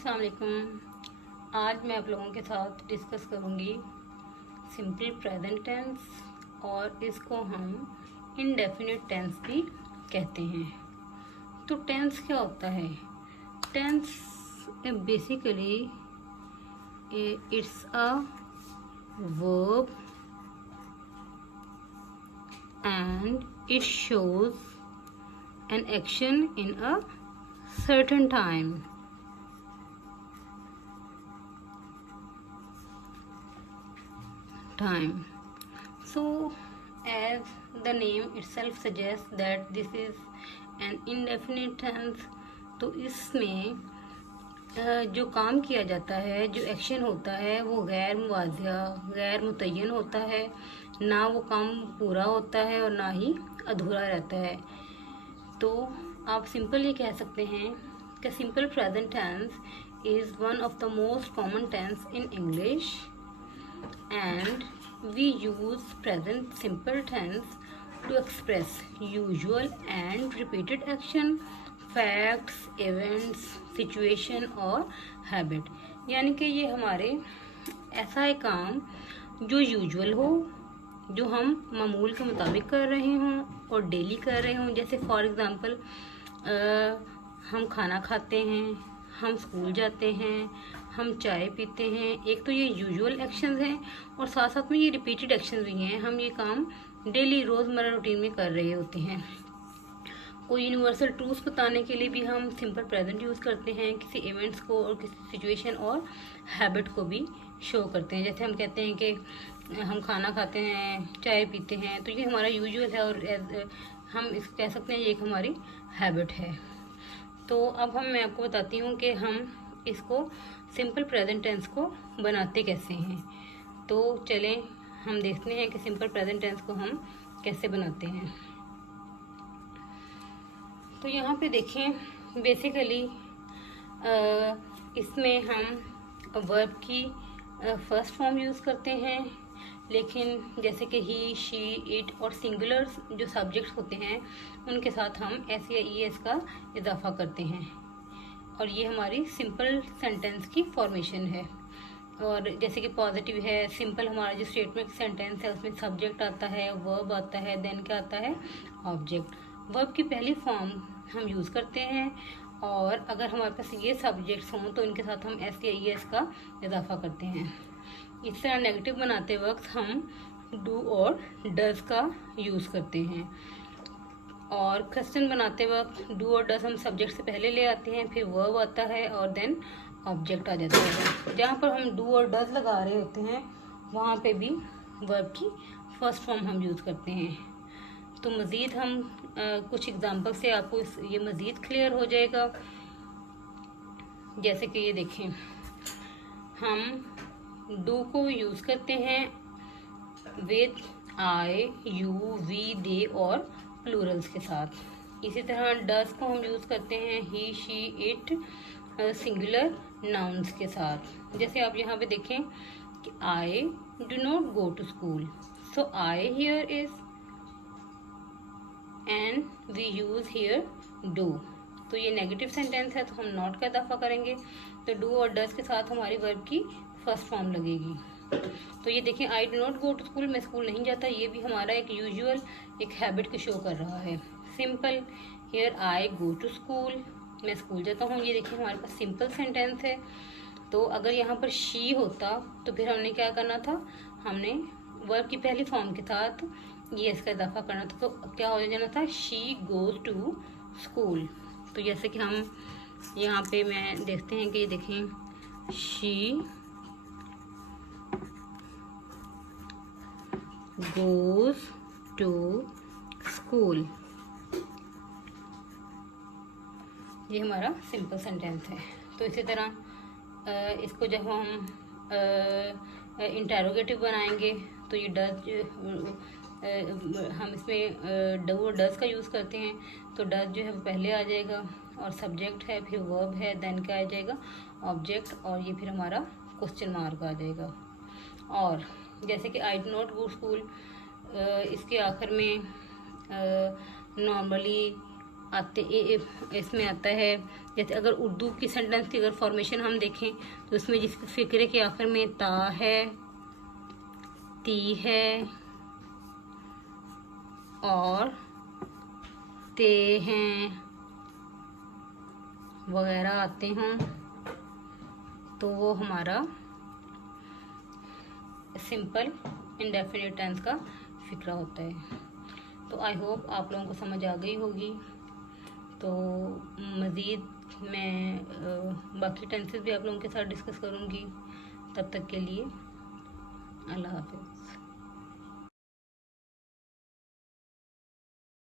अस्सलाम वालेकुम। आज मैं आप लोगों के साथ डिस्कस करूंगी सिंपल प्रेजेंट टेंस और इसको हम इनडेफिनिट टेंस भी कहते हैं। तो टेंस क्या होता है? Tense basically it's a verb and it shows an action in a certain time. So as the name itself suggests that this is an indefinite tense, तो इसमें जो काम किया जाता है, जो एक्शन होता है वो गैर मुवाज़ा, गैर मुतय्यन होता है। ना वो काम पूरा होता है और ना ही अधूरा रहता है। तो आप सिंपल ये कह सकते हैं कि simple present tense is one of the most common tense in English and we use present simple tense to express usual and repeated action, facts, events, situation और habit। यानी कि ये हमारे ऐसा है काम जो यूजुअल हो, जो हम मामूल के मुताबिक कर रहे हों और डेली कर रहे हों। जैसे फॉर एग्ज़ाम्पल हम खाना खाते हैं, हम स्कूल जाते हैं, हम चाय पीते हैं। एक तो ये यूजुअल एक्शंस हैं और साथ साथ में ये रिपीटेड एक्शंस भी हैं। हम ये काम डेली रोज़मर्रा रूटीन में कर रहे होते हैं। कोई यूनिवर्सल ट्रूथ्स बताने के लिए भी हम सिंपल प्रेजेंट यूज़ करते हैं, किसी इवेंट्स को और किसी सिचुएशन और हैबिट को भी शो करते हैं। जैसे हम कहते हैं कि हम खाना खाते हैं, चाय पीते हैं, तो ये हमारा यूजुअल है और हम इस कह सकते हैं ये एक हमारी हैबिट है। तो अब मैं आपको बताती हूँ कि हम इसको सिंपल प्रेजेंट टेंस को बनाते कैसे हैं। तो चलें हम देखते हैं कि सिंपल प्रेजेंट टेंस को हम कैसे बनाते हैं। तो यहाँ पे देखें, बेसिकली इसमें हम वर्ब की फर्स्ट फॉर्म यूज़ करते हैं, लेकिन जैसे कि ही, शी, इट और सिंगुलर जो सब्जेक्ट्स होते हैं उनके साथ हम एस या ई एस का इजाफा करते हैं और ये हमारी सिंपल सेंटेंस की फॉर्मेशन है। और जैसे कि पॉजिटिव है, सिंपल हमारा जो स्टेटमेंट सेंटेंस है उसमें सब्जेक्ट आता है, वर्ब आता है, देन क्या आता है, ऑब्जेक्ट। वर्ब की पहली फॉर्म हम यूज़ करते हैं और अगर हमारे पास ये सब्जेक्ट्स हों तो इनके साथ हम एस या ई एस का इजाफा करते हैं। इस तरह नेगेटिव बनाते वक्त हम डू और डज का यूज़ करते हैं और क्वेश्चन बनाते वक्त डू और डज हम सब्जेक्ट से पहले ले आते हैं, फिर वर्ब आता है और देन ऑब्जेक्ट आ जाता है। जहाँ पर हम डू और डज लगा रहे होते हैं वहाँ पे भी वर्ब की फर्स्ट फॉर्म हम यूज़ करते हैं। तो मज़ीद हम कुछ एग्जांपल से आपको ये मज़ीद क्लियर हो जाएगा। जैसे कि ये देखें, हम डू को यूज़ करते हैं विद आई, यू, वी, दे और प्लूरल्स के साथ। इसी तरह डज को हम यूज़ करते हैं he, she, it singular nouns के साथ। जैसे आप यहाँ पे देखें कि I do not go to school, so I here is and we use here do. तो ये नेगेटिव सेंटेंस है तो हम नॉट का इजाफा करेंगे, तो डू और डज के साथ हमारी वर्ब की फर्स्ट फॉर्म लगेगी। तो ये देखें, I do not go to school, मैं स्कूल नहीं जाता, ये भी हमारा एक यूजुअल एक हैबिट को शो कर रहा है। Simple, here I go to school, मैं स्कूल जाता हूँ, ये देखिए हमारे पास सिंपल सेंटेंस है। तो अगर यहाँ पर शी होता तो फिर हमने क्या करना था, हमने वर्ब की पहली फॉर्म के साथ ये इसका इजाफा करना था। तो क्या हो जाना था, शी गोज टू स्कूल। तो जैसे कि हम यहाँ पे मैं देखते हैं कि ये देखें, शी goes to school, ये हमारा सिंपल सेंटेंस है। तो इसी तरह इसको जब हम इंटेरोगेटिव बनाएंगे तो ये डज हम इसमें डू और डज का यूज़ करते हैं, तो डज जो है वो पहले आ जाएगा और सब्जेक्ट है, फिर वर्ब है, देन क्या आ जाएगा, ऑब्जेक्ट, और ये फिर हमारा क्वेश्चन मार्क आ जाएगा। और जैसे कि I do not go school, इसके आखिर में नॉर्मली इसमें आता है। जैसे अगर उर्दू की सेंटेंस की अगर फॉर्मेशन हम देखें तो इसमें जिस फिक्रे के आखिर में ता है, ती है और ते हैं वगैरह आते हों तो वो हमारा सिंपल इंडेफिनिट टेंस का फिक्रा होता है। तो आई होप आप लोगों को समझ आ गई होगी। तो मज़ीद मैं बाकी टेंसेस भी आप लोगों के साथ डिस्कस करूँगी। तब तक के लिए अल्लाह हाफ़िज़।